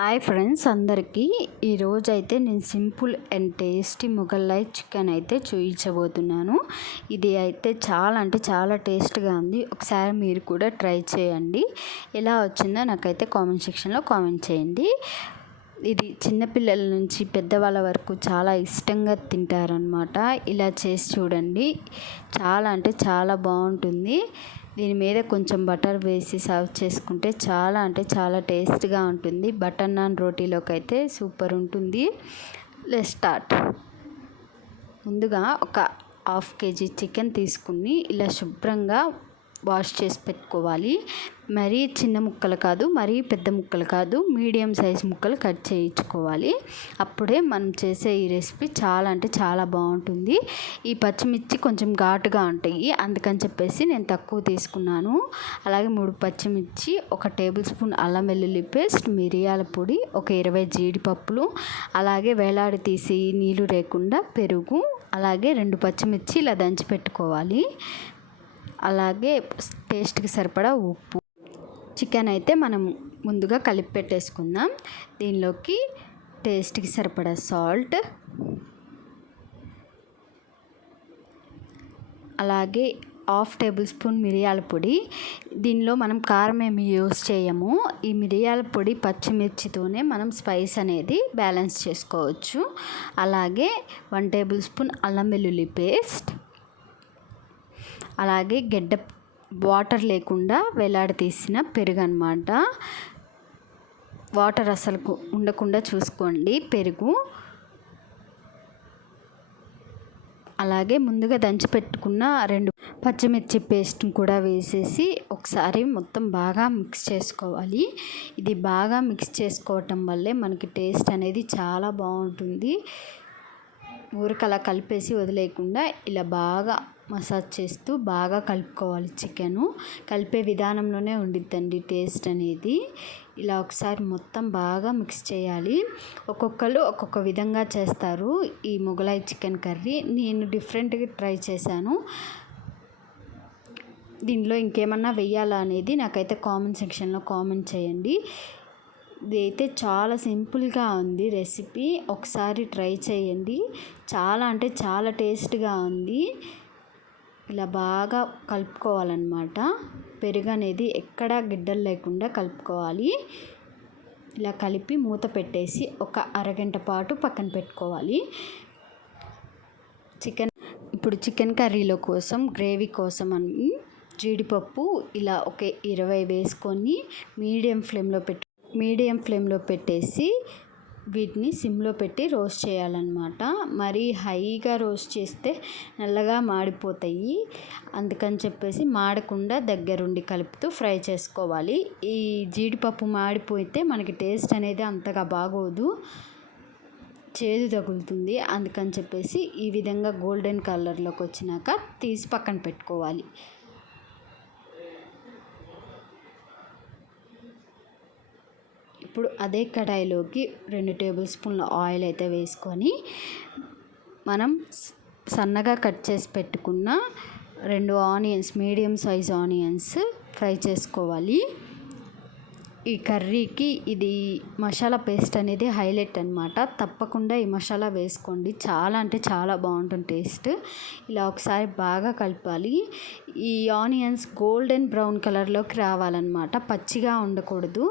Hi friends అందరికీ ఈరోజైతే నేను simple and tasty Mughlai chicken అయితే చూపించబోతున్నాను. ఇది అయితే చాలా టేస్ట్గా ఉంది. ఒకసారి మీరు కూడా ట్రై చేయండి. ఎలా వచ్చిందో నాకైతే కామెంట్ సెక్షన్లో కామెంట్ చేయండి. ఇది చిన్నపిల్లల నుంచి పెద్దవాళ్ళ వరకు చాలా ఇష్టంగా తింటారనమాట. ఇలా చేసి చూడండి, చాలా బాగుంటుంది. దీని మీద కొంచెం బటర్ వేసి సర్వ్ చేసుకుంటే చాలా టేస్ట్గా ఉంటుంది. బటర్ నాన్ రోటీలోకి అయితే సూపర్ ఉంటుంది. Let's start. ముందుగా ఒక హాఫ్ కేజీ చికెన్ తీసుకుని ఇలా శుభ్రంగా వాష్ చేసి పెట్టుకోవాలి. మరీ చిన్న ముక్కలు కాదు, మరీ పెద్ద ముక్కలు కాదు, మీడియం సైజ్ ముక్కలు కట్ చేయించుకోవాలి. అప్పుడే మనం చేసే ఈ రెసిపీ చాలా బాగుంటుంది. ఈ పచ్చిమిర్చి కొంచెం ఘాటుగా ఉంటాయి, అందుకని చెప్పేసి నేను తక్కువ తీసుకున్నాను. అలాగే 3 పచ్చిమిర్చి, 1 టేబుల్ స్పూన్ అల్లం వెల్లుల్లి పేస్ట్, మిరియాల పొడి, ఒక 20 జీడిపప్పులు, అలాగే వేలాడి తీసి నీళ్ళు లేకుండా పెరుగు, అలాగే 2 పచ్చిమిర్చి ఇలా దంచి పెట్టుకోవాలి. అలాగే టేస్ట్కి సరిపడా ఉప్పు. చికెన్ అయితే మనం ముందుగా కలిపి పెట్టేసుకుందాం. దీనిలోకి టేస్ట్కి సరిపడా సాల్ట్, అలాగే 1/2 టేబుల్ స్పూన్ మిరియాల పొడి. దీనిలో మనం కారం ఏమి యూస్ చేయము. ఈ మిరియాల పొడి పచ్చిమిర్చితోనే మనం స్పైస్ అనేది బ్యాలెన్స్ చేసుకోవచ్చు. అలాగే 1 టేబుల్ స్పూన్ అల్లం వెల్లుల్లి పేస్ట్, అలాగే వాటర్ లేకుండా వేలాడి తీసిన పెరుగు అన్నమాట. వాటర్ అసలు ఉండకుండా చూసుకోండి పెరుగు. అలాగే ముందుగా దంచి పెట్టుకున్న 2 పచ్చిమిర్చి పేస్ట్ కూడా వేసేసి ఒకసారి మొత్తం బాగా మిక్స్ చేసుకోవాలి. ఇది బాగా మిక్స్ చేసుకోవటం వల్లే మనకి టేస్ట్ అనేది చాలా బాగుంటుంది. ఊరికలా కలిపేసి వదిలేయకుండా ఇలా బాగా మసాజ్ చేస్తూ బాగా కలుపుకోవాలి. చికెను కలిపే విధానంలోనే ఉండిద్దండి టేస్ట్ అనేది. ఇలా ఒకసారి మొత్తం బాగా మిక్స్ చేయాలి. ఒక్కొక్కరు ఒక్కొక్క విధంగా చేస్తారు ఈ మొగలాయ్ చికెన్ కర్రీ. నేను డిఫరెంట్గా ట్రై చేశాను. దీనిలో ఇంకేమన్నా వెయ్యాలా అనేది నాకైతే కామెంట్ సెక్షన్లో కామెంట్ చేయండి. ఇది అయితే చాలా సింపుల్గా ఉంది రెసిపీ. ఒకసారి ట్రై చేయండి. చాలా టేస్ట్గా ఉంది. ఇలా బాగా కలుపుకోవాలన్నమాట. పెరుగు అనేది ఎక్కడా గిడ్డలు లేకుండా కలుపుకోవాలి. ఇలా కలిపి మూత పెట్టేసి ఒక అరగంట పాటు పక్కన పెట్టుకోవాలి. ఇప్పుడు చికెన్ కర్రీలో కోసం గ్రేవీ కోసం అని జీడిపప్పు ఇలా ఒక 20 వేసుకొని మీడియం ఫ్లేమ్లో పెట్టేసి వీటిని సిమ్లో పెట్టి రోస్ట్ చేయాలన్నమాట. మరీ హైగా రోస్ట్ చేస్తే నల్లగా మాడిపోతాయి. అందుకని చెప్పేసి మాడకుండా దగ్గరుండి కలుపుతూ ఫ్రై చేసుకోవాలి. ఈ జీడిపప్పు మాడిపోతే మనకి టేస్ట్ అనేది అంతగా బాగోదు, చేదు తగులుతుంది. అందుకని చెప్పేసి ఈ విధంగా గోల్డెన్ కలర్లోకి వచ్చినాక తీసి పక్కన పెట్టుకోవాలి. ఇప్పుడు అదే కడాయిలోకి 2 టేబుల్ స్పూన్ల ఆయిల్ అయితే వేసుకొని మనం సన్నగా కట్ చేసి పెట్టుకున్న 2 onions, medium size onions fry చేసుకోవాలి. ఈ కర్రీకి ఇది మసాలా పేస్ట్ అనేది హైలైట్ అన్నమాట. తప్పకుండా ఈ మసాలా వేసుకోండి. చాలా బాగుంటుంది టేస్ట్. ఇలా ఒకసారి బాగా కలపాలి. ఈ ఆనియన్స్ గోల్డెన్ బ్రౌన్ కలర్లోకి రావాలన్నమాట. పచ్చిగా ఉండకూడదు,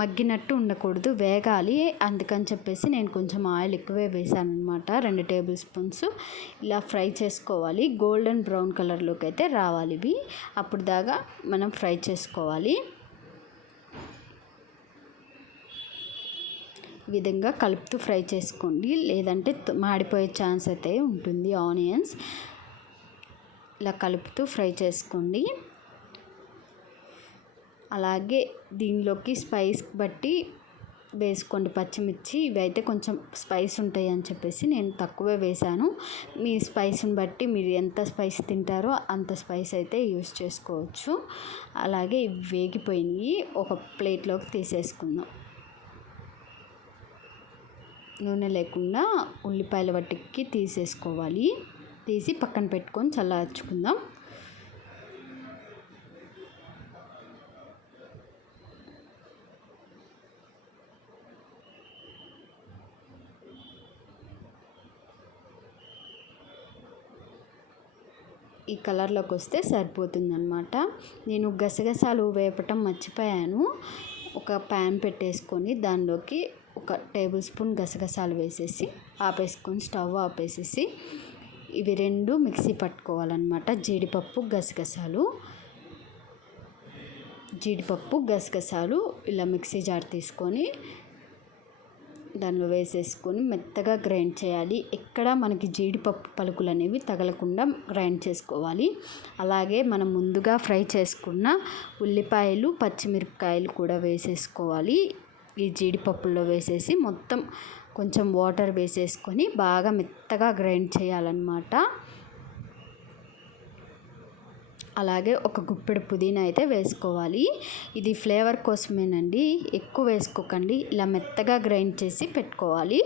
మగ్గినట్టు ఉండకూడదు, వేగాలి. అందుకని చెప్పేసి నేను కొంచెం ఆయిల్ ఎక్కువే వేసాను అనమాట. 2 టేబుల్ స్పూన్స్ ఇలా ఫ్రై చేసుకోవాలి. గోల్డెన్ బ్రౌన్ కలర్లోకి అయితే రావాలి ఇవి. అప్పుడు దాకా మనం ఫ్రై చేసుకోవాలి. ఈ విధంగా కలుపుతూ ఫ్రై చేసుకోండి, లేదంటే మాడిపోయే ఛాన్స్ అయితే ఉంటుంది ఆనియన్స్. ఇలా కలుపుతూ ఫ్రై చేసుకోండి. అలాగే దీనిలోకి స్పైస్ బట్టి వేసుకోండి పచ్చిమిర్చి. ఇవి అయితే కొంచెం స్పైస్ ఉంటాయి అని చెప్పేసి నేను తక్కువే వేశాను. మీ స్పైస్ని బట్టి మీరు ఎంత స్పైస్ తింటారో అంత స్పైస్ అయితే యూస్ చేసుకోవచ్చు. అలాగే ఇవి వేగిపోయినాయి, ఒక ప్లేట్లోకి తీసేసుకుందాం. నూనె లేకుండా ఉల్లిపాయల వట్టికి తీసేసుకోవాలి. తీసి పక్కన పెట్టుకొని చల్లార్చుకుందాం. ఈ కలర్లోకి వస్తే సరిపోతుందన్నమాట. నేను గసగసాలు వేపటం మర్చిపోయాను. ఒక ప్యాన్ పెట్టేసుకొని దానిలోకి ఒక టేబుల్ స్పూన్ గసగసాలు వేసేసి ఆపేసుకొని స్టవ్ ఆపేసేసి ఇవి రెండు మిక్సీ పట్టుకోవాలన్నమాట. జీడిపప్పు గసగసాలు ఇలా మిక్సీ జార్ తీసుకొని దానిలో వేసేసుకొని మెత్తగా గ్రైండ్ చేయాలి. ఎక్కడ మనకి జీడిపప్పు పలుకులు అనేవి తగలకుండా గ్రైండ్ చేసుకోవాలి. అలాగే మనం ముందుగా ఫ్రై చేసుకున్న ఉల్లిపాయలు పచ్చిమిరపకాయలు కూడా వేసేసుకోవాలి. ఈ జీడిపప్పుల్లో వేసేసి మొత్తం కొంచెం వాటర్ వేసేసుకొని బాగా మెత్తగా గ్రైండ్ చేయాలన్నమాట. అలాగే ఒక గుప్పెడు పుదీనా అయితే వేసుకోవాలి. ఇది ఫ్లేవర్ కోసమేనండి, ఎక్కువ వేసుకోకండి. ఇలా మెత్తగా గ్రైండ్ చేసి పెట్టుకోవాలి.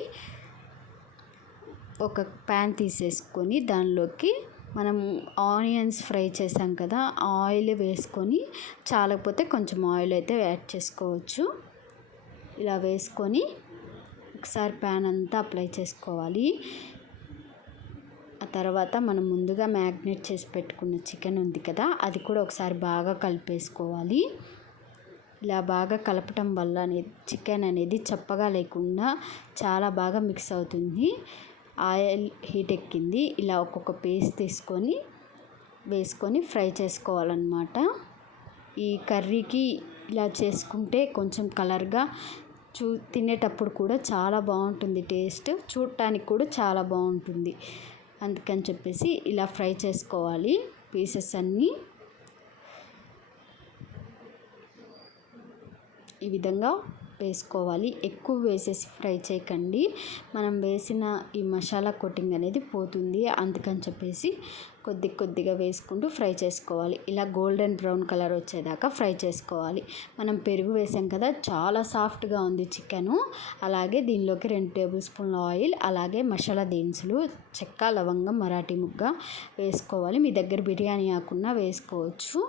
ఒక ప్యాన్ తీసేసుకొని దానిలోకి మనం ఆనియన్స్ ఫ్రై చేసాం కదా, ఆయిల్ వేసుకొని చాలకపోతే కొంచెం ఆయిల్ అయితే యాడ్ చేసుకోవచ్చు. ఇలా వేసుకొని ఒకసారి ప్యాన్ అంతా అప్లై చేసుకోవాలి. ఆ తర్వాత మనం ముందుగా మ్యాగ్నేట్ చేసి పెట్టుకున్న చికెన్ ఉంది కదా, అది కూడా ఒకసారి బాగా కలిపేసుకోవాలి. ఇలా బాగా కలపటం వల్ల చికెన్ అనేది చప్పగా లేకుండా చాలా బాగా మిక్స్ అవుతుంది. ఆయిల్ హీట్ ఎక్కింది. ఇలా ఒక్కొక్క పీస్ తీసుకొని వేసుకొని ఫ్రై చేసుకోవాలన్నమాట. ఈ కర్రీకి ఇలా చేసుకుంటే కొంచెం కలర్గా తినేటప్పుడు కూడా చాలా బాగుంటుంది. టేస్ట్ చూడటానికి కూడా చాలా బాగుంటుంది. అందుకని చెప్పేసి ఇలా ఫ్రై చేసుకోవాలి పీసెస్ అన్నీ. ఈ విధంగా వేసుకోవాలి. ఎక్కువ వేసేసి ఫ్రై చేయకండి, మనం వేసిన ఈ మసాలా కోటింగ్ అనేది పోతుంది. అందుకని చెప్పేసి కొద్దిగా వేసుకుంటూ ఫ్రై చేసుకోవాలి. ఇలా గోల్డెన్ బ్రౌన్ కలర్ వచ్చేదాకా ఫ్రై చేసుకోవాలి. మనం పెరుగు వేసాం కదా, చాలా సాఫ్ట్గా ఉంది చికెను. అలాగే దీనిలోకి 2 టేబుల్ స్పూన్ల ఆయిల్, అలాగే మసాలా దినుసులు చెక్క, లవంగం, మరాఠీ ముగ్గ వేసుకోవాలి. మీ దగ్గర బిర్యానీ ఆకున్నా వేసుకోవచ్చు.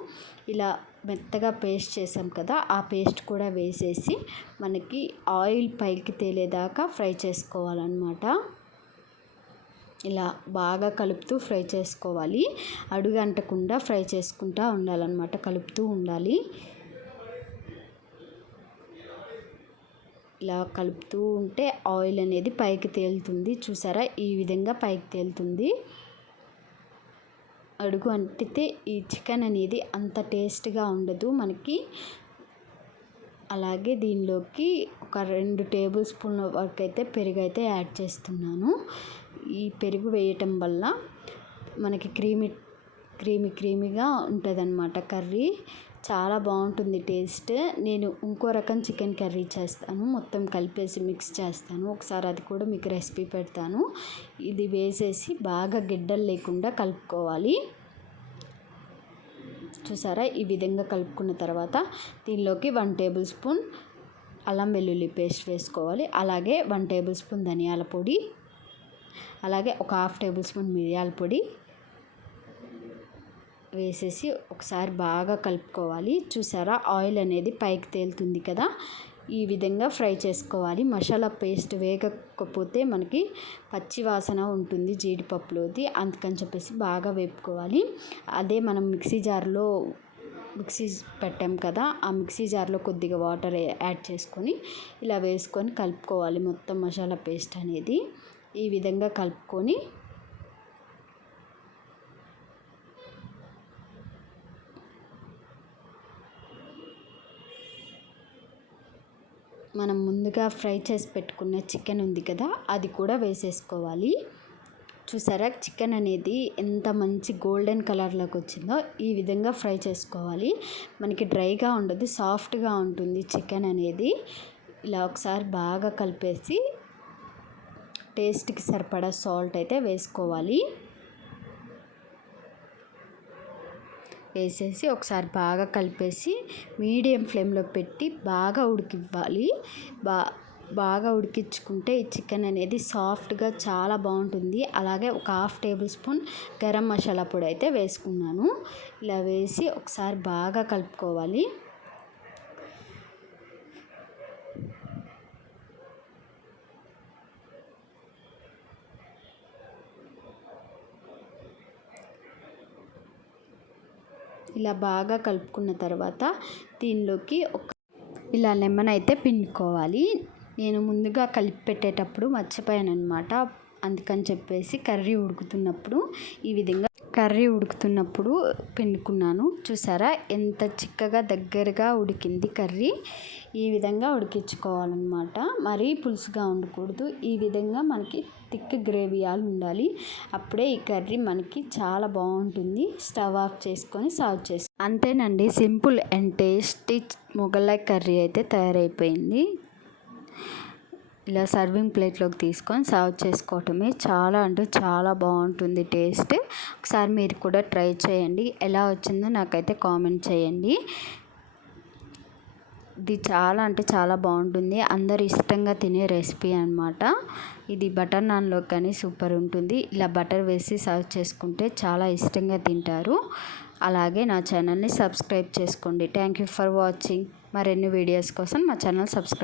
ఇలా మెత్తగా పేస్ట్ చేసాం కదా, ఆ పేస్ట్ కూడా వేసేసి మనకి ఆయిల్ పైకి తేలేదాకా ఫ్రై చేసుకోవాలన్నమాట. ఇలా బాగా కలుపుతూ ఫ్రై చేసుకోవాలి. అడుగంటకుండా ఫ్రై చేసుకుంటూ ఉండాలన్నమాట, కలుపుతూ ఉండాలి. ఇలా కలుపుతూ ఉంటే ఆయిల్ అనేది పైకి తేలుతుంది. చూసారా, ఈ విధంగా పైకి తేలుతుంది. అడుగు అంటితే ఈ చికెన్ అనేది అంత టేస్ట్గా ఉండదు మనకి. అలాగే దీనిలోకి ఒక 2 టేబుల్ స్పూన్ల వరకు అయితే పెరుగు అయితే యాడ్ చేస్తున్నాను. ఈ పెరుగు వేయటం వల్ల మనకి క్రీమీగా ఉంటుందన్నమాట కర్రీ. చాలా బాగుంటుంది టేస్ట్. నేను ఇంకో రకం చికెన్ కర్రీ చేస్తాను, మొత్తం కలిపేసి మిక్స్ చేస్తాను. ఒకసారి అది కూడా మీకు రెసిపీ పెడతాను. ఇది వేసేసి బాగా గిడ్డలు లేకుండా కలుపుకోవాలి. చూసారా, ఈ విధంగా కలుపుకున్న తర్వాత దీనిలోకి 1 టేబుల్ స్పూన్ అల్లం వెల్లుల్లి పేస్ట్ వేసుకోవాలి. అలాగే 1 టేబుల్ స్పూన్ ధనియాల పొడి, అలాగే ఒక 1/2 టేబుల్ స్పూన్ మిరియాల పొడి వేసేసి ఒకసారి బాగా కలుపుకోవాలి. చూసారా, ఆయిల్ అనేది పైకి తేలుతుంది కదా, ఈ విధంగా ఫ్రై చేసుకోవాలి. మసాలా పేస్ట్ వేగకపోతే మనకి పచ్చి వాసన ఉంటుంది జీడిపప్పులోది, అందుకని చెప్పేసి బాగా వేపుకోవాలి. అదే మనం మిక్సీ పెట్టాం కదా, ఆ మిక్సీ జార్లో కొద్దిగా వాటర్ యాడ్ చేసుకొని ఇలా వేసుకొని కలుపుకోవాలి మొత్తం మసాలా పేస్ట్ అనేది. ఈ విధంగా కలుపుకొని మనం ముందుగా ఫ్రై చేసి పెట్టుకున్న చికెన్ ఉంది కదా, అది కూడా వేసేసుకోవాలి. చూసారా, చికెన్ అనేది ఎంత మంచి గోల్డెన్ కలర్లోకి వచ్చిందో. ఈ విధంగా ఫ్రై చేసుకోవాలి. మనకి డ్రైగా ఉండదు, సాఫ్ట్గా ఉంటుంది చికెన్ అనేది. ఇలా ఒకసారి బాగా కలిపేసి టేస్ట్కి సరిపడా సాల్ట్ అయితే వేసుకోవాలి. వేసేసి ఒకసారి బాగా కలిపేసి మీడియం ఫ్లేమ్లో పెట్టి బాగా ఉడికివ్వాలి. బాగా ఉడికించుకుంటే ఈ చికెన్ అనేది సాఫ్ట్గా చాలా బాగుంటుంది. అలాగే ఒక 1/2 టేబుల్ స్పూన్ గరం మసాలా పొడి అయితే వేసుకున్నాను. ఇలా వేసి ఒకసారి బాగా కలుపుకోవాలి. ఇలా బాగా కలుపుకున్న తర్వాత దీనిలోకి ఇలా లెమన్ అయితే పిండుకోవాలి. నేను ముందుగా కలిపి పెట్టేటప్పుడు మర్చిపోయాను అనమాట. అందుకని చెప్పేసి కర్రీ ఉడుకుతున్నప్పుడు పిండుకున్నాను. చూసారా ఎంత చిక్కగా దగ్గరగా ఉడికింది కర్రీ. ఈ విధంగా ఉడికించుకోవాలన్నమాట. మరీ పులుసుగా ఉండకూడదు. ఈ విధంగా మనకి థిక్ గ్రేవీయాలు ఉండాలి. అప్పుడే ఈ కర్రీ మనకి చాలా బాగుంటుంది. స్టవ్ ఆఫ్ చేసుకొని సర్వ్ అంతేనండి. Simple and tasty Mughlai curry అయితే తయారైపోయింది. ఇలా సర్వింగ్ ప్లేట్లోకి తీసుకొని సర్వ్ చేసుకోవటమే. చాలా అంటే చాలా బాగుంటుంది టేస్ట్. ఒకసారి మీరు కూడా ట్రై చేయండి. ఎలా వచ్చిందో నాకైతే కామెంట్ చేయండి. ఇది చాలా అంటే చాలా బాగుంటుంది. అందరు ఇష్టంగా తినే రెసిపీ అనమాట. ఇది బటర్ నాన్లో కానీ సూపర్ ఉంటుంది. ఇలా బటర్ వేసి సర్వ్ చేసుకుంటే చాలా ఇష్టంగా తింటారు. అలాగే నా ఛానల్ని సబ్స్క్రైబ్ చేసుకోండి. Thank you for watching. మరిన్ని వీడియోస్ కోసం మా ఛానల్ సబ్స్క్రైబ్